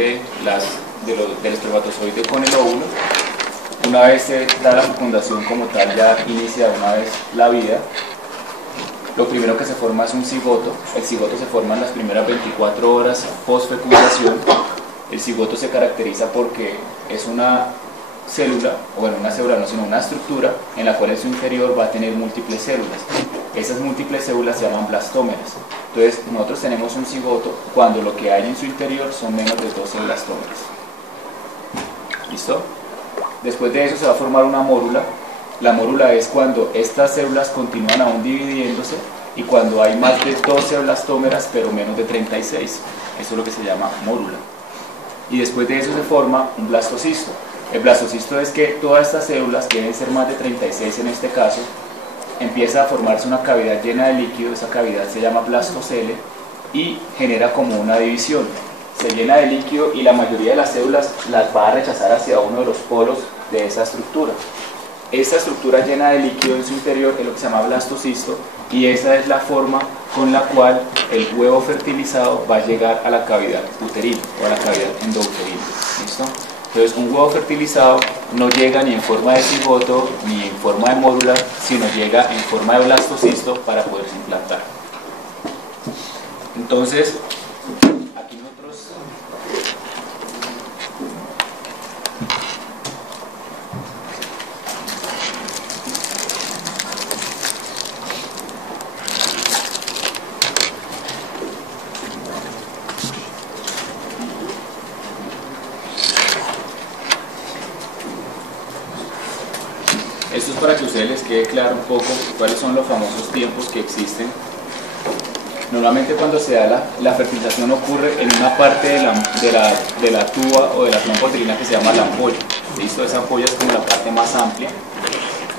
del espermatozoide con el óvulo. Una vez se da la fecundación como tal, ya inicia una vez la vida. Lo primero que se forma es un cigoto. El cigoto se forma en las primeras 24 horas post-fecundación. El cigoto se caracteriza porque es una célula, o bueno, una célula no, sino una estructura en la cual en su interior va a tener múltiples células. Esas múltiples células se llaman blastómeras. Entonces, nosotros tenemos un cigoto cuando lo que hay en su interior son menos de 12 blastómeras. ¿Listo? Después de eso se va a formar una mórula. La mórula es cuando estas células continúan aún dividiéndose y cuando hay más de 12 blastómeras pero menos de 36. Eso es lo que se llama mórula. Y después de eso se forma un blastocisto. El blastocisto es que todas estas células, que deben ser más de 36 en este caso, empieza a formarse una cavidad llena de líquido. Esa cavidad se llama blastocele y genera como una división. Se llena de líquido y la mayoría de las células las va a rechazar hacia uno de los polos de esa estructura. Esta estructura llena de líquido en su interior es lo que se llama blastocisto y esa es la forma con la cual el huevo fertilizado va a llegar a la cavidad uterina o a la cavidad endouterina. ¿Listo? Entonces un huevo fertilizado no llega ni en forma de cigoto ni en forma de mórula, sino llega en forma de blastocisto para poderse implantar. Entonces, aquí nosotros esto es para que a ustedes les quede claro un poco cuáles son los famosos tiempos que existen. Normalmente cuando se da la fertilización ocurre en una parte de la tuba o de la trompa uterina que se llama la ampolla. ¿Listo? Esa ampolla es como la parte más amplia.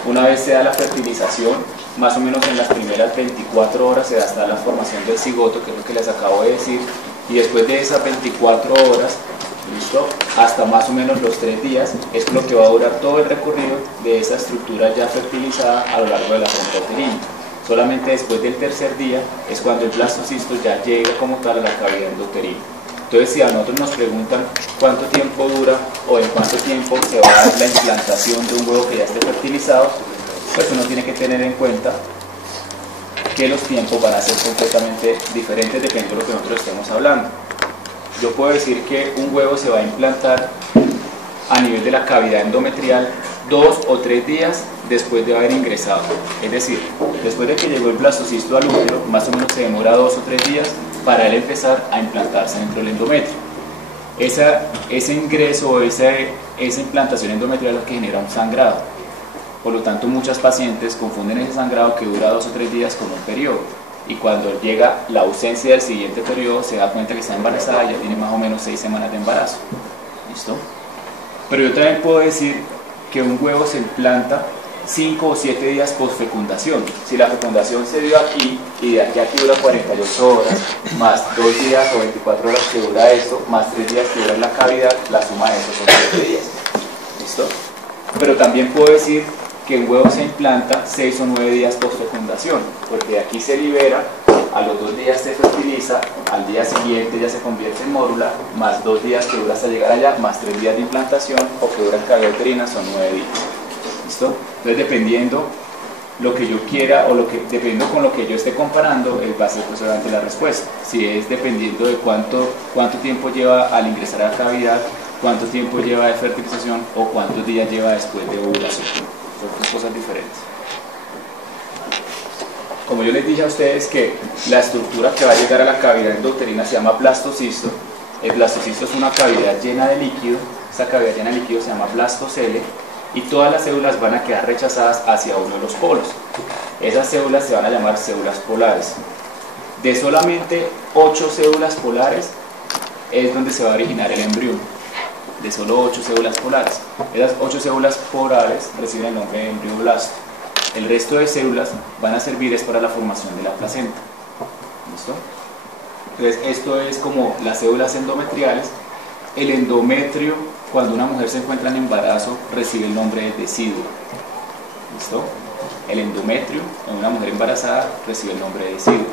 Una vez se da la fertilización, más o menos en las primeras 24 horas se da hasta la formación del cigoto, que es lo que les acabo de decir, y después de esas 24 horas, ¿listo?, hasta más o menos los 3 días, es lo que va a durar todo el recorrido de esa estructura ya fertilizada a lo largo de la trompa uterina. Solamente después del tercer día es cuando el blastocisto ya llega como tal a la cavidad endouterina. Entonces, si a nosotros nos preguntan cuánto tiempo dura o en cuánto tiempo se va a dar la implantación de un huevo que ya esté fertilizado, pues uno tiene que tener en cuenta que los tiempos van a ser completamente diferentes dependiendo de lo que nosotros estemos hablando. Yo puedo decir que un huevo se va a implantar a nivel de la cavidad endometrial 2 o 3 días después de haber ingresado. Es decir, después de que llegó el blastocisto al útero, más o menos se demora 2 o 3 días para él empezar a implantarse dentro del endometrio. Ese ingreso o esa implantación endometrial es lo que genera un sangrado. Por lo tanto, muchas pacientes confunden ese sangrado que dura 2 o 3 días con un periodo. Y cuando llega la ausencia del siguiente periodo, se da cuenta que está embarazada y ya tiene más o menos 6 semanas de embarazo. ¿Listo? Pero yo también puedo decir que un huevo se implanta 5 o 7 días post-fecundación. Si la fecundación se dio aquí y de aquí a aquí dura 48 horas, más 2 días o 24 horas que dura esto, más 3 días que dura en la cavidad, la suma de eso son 7 días. ¿Listo? Pero también puedo decir que un huevo se implanta 6 o 9 días post-fecundación, porque de aquí se libera, a los 2 días se fertiliza, al día siguiente ya se convierte en mórula, más 2 días que dura hasta llegar allá, más 3 días de implantación, o que dura en cavidad uterina, son 9 días. ¿Listo? Entonces, dependiendo lo que yo quiera o dependiendo con lo que yo esté comparando, va a ser pues obviamente la respuesta. Si es dependiendo de cuánto tiempo lleva al ingresar a la cavidad, cuánto tiempo lleva de fertilización o cuántos días lleva después de ovulación. Son dos cosas diferentes. Como yo les dije a ustedes que la estructura que va a llegar a la cavidad endouterina se llama blastocisto. El blastocisto es una cavidad llena de líquido. Esa cavidad llena de líquido se llama blastocele y todas las células van a quedar rechazadas hacia uno de los polos. Esas células se van a llamar células polares. De solamente 8 células polares es donde se va a originar el embrión. De solo 8 células polares. Esas 8 células polares reciben el nombre de embrioblasto. El resto de células van a servir para la formación de la placenta. ¿Listo? Entonces, esto es como las células endometriales. El endometrio, cuando una mujer se encuentra en embarazo, recibe el nombre de deciduo. ¿Listo? El endometrio en una mujer embarazada recibe el nombre de deciduo.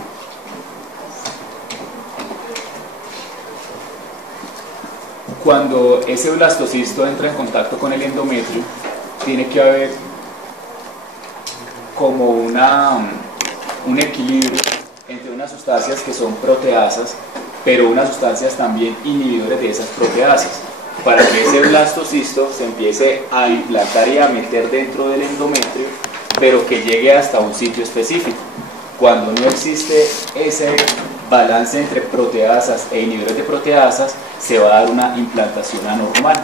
Cuando ese blastocisto entra en contacto con el endometrio, tiene que haber como un equilibrio entre unas sustancias que son proteasas, pero unas sustancias también inhibidores de esas proteasas, para que ese blastocisto se empiece a implantar y a meter dentro del endometrio, pero que llegue hasta un sitio específico. Cuando no existe ese balance entre proteasas e inhibidores de proteasas, se va a dar una implantación anormal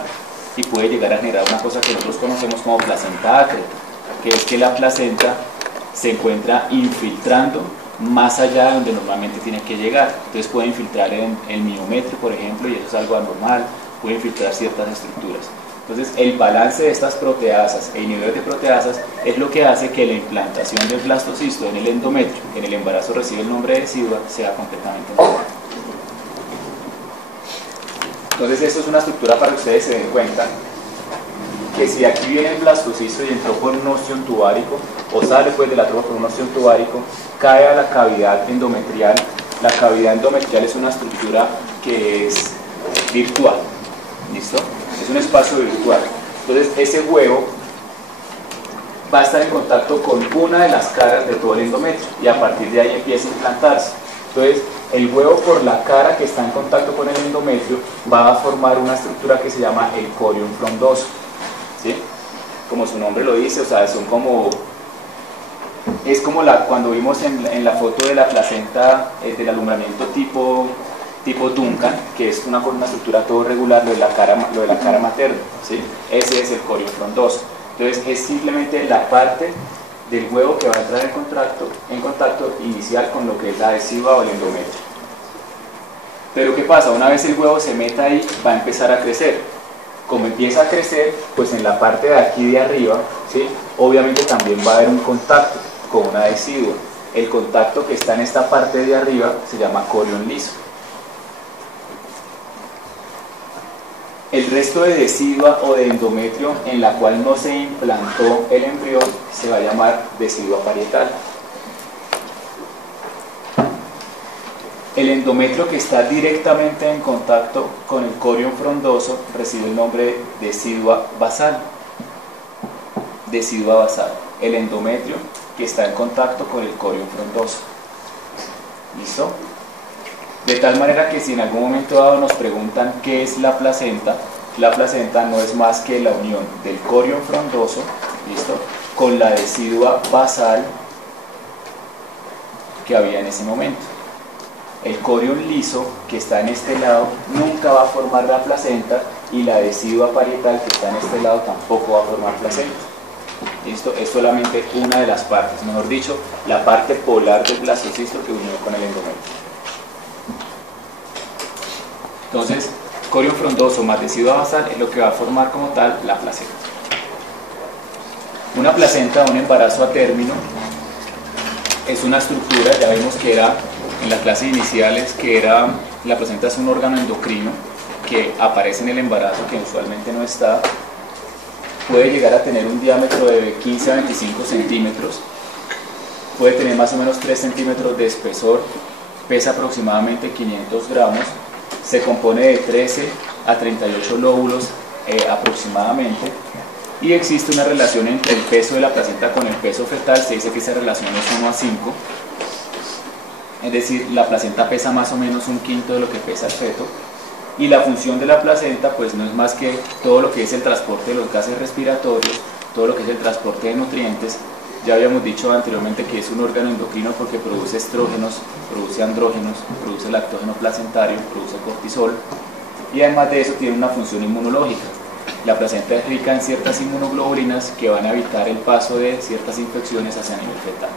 y puede llegar a generar una cosa que nosotros conocemos como placenta acre, que es que la placenta se encuentra infiltrando más allá de donde normalmente tiene que llegar. Entonces puede infiltrar en el miometrio, por ejemplo, y eso es algo anormal, puede infiltrar ciertas estructuras. Entonces el balance de estas proteasas e inhibidores de proteasas es lo que hace que la implantación del blastocisto en el endometrio, que en el embarazo recibe el nombre de decidua, sea completamente normal. Entonces esto es una estructura para que ustedes se den cuenta que si aquí viene el blastocisto y entró por un ostión tubárico, o sale después de la trompa por un ostión tubárico, cae a la cavidad endometrial. La cavidad endometrial es una estructura que es virtual, ¿listo? Es un espacio virtual. Entonces ese huevo va a estar en contacto con una de las caras de todo el endometrio y a partir de ahí empieza a implantarse. Entonces el huevo, por la cara que está en contacto con el endometrio, va a formar una estructura que se llama el corium frondoso, ¿sí? Como su nombre lo dice, o sea, son como... Es como cuando vimos en la foto de la placenta del alumbramiento tipo Duncan, que es una estructura todo regular, lo de la cara materna, ¿sí? Ese es el corium frondoso. Entonces es simplemente la parte del huevo que va a entrar en contacto inicial con lo que es la decidua o el endometrio. Pero ¿qué pasa? Una vez el huevo se meta ahí, va a empezar a crecer. Como empieza a crecer, pues en la parte de aquí de arriba, ¿sí? Obviamente también va a haber un contacto con una decidua. El contacto que está en esta parte de arriba se llama corium liso. El resto de decidua o de endometrio en la cual no se implantó el embrión se va a llamar decidua parietal. El endometrio que está directamente en contacto con el corium frondoso recibe el nombre de decidua basal. Decidua basal. El endometrio que está en contacto con el corium frondoso. ¿Listo? De tal manera que si en algún momento dado nos preguntan qué es la placenta no es más que la unión del corium frondoso, ¿listo?, con la decidua basal que había en ese momento. El corium liso, que está en este lado, nunca va a formar la placenta, y la decidua parietal, que está en este lado, tampoco va a formar placenta. ¿Listo? Es solamente una de las partes, mejor dicho, la parte polar del blastocisto que unió con el endometrio. Entonces, corium frondoso más decidua basal es lo que va a formar como tal la placenta. Una placenta, un embarazo a término, es una estructura, ya vimos que era en las clases iniciales, que era, la placenta es un órgano endocrino que aparece en el embarazo, que usualmente no está. Puede llegar a tener un diámetro de 15 a 25 centímetros, puede tener más o menos 3 centímetros de espesor, pesa aproximadamente 500 gramos, se compone de 13 a 38 lóbulos aproximadamente, y existe una relación entre el peso de la placenta con el peso fetal. Se dice que esa relación es 1 a 5, es decir, la placenta pesa más o menos un quinto de lo que pesa el feto, y la función de la placenta pues no es más que todo lo que es el transporte de los gases respiratorios, todo lo que es el transporte de nutrientes. Ya habíamos dicho anteriormente que es un órgano endocrino porque produce estrógenos, produce andrógenos, produce lactógeno placentario, produce cortisol, y además de eso tiene una función inmunológica. La placenta es rica en ciertas inmunoglobulinas que van a evitar el paso de ciertas infecciones hacia nivel fetal.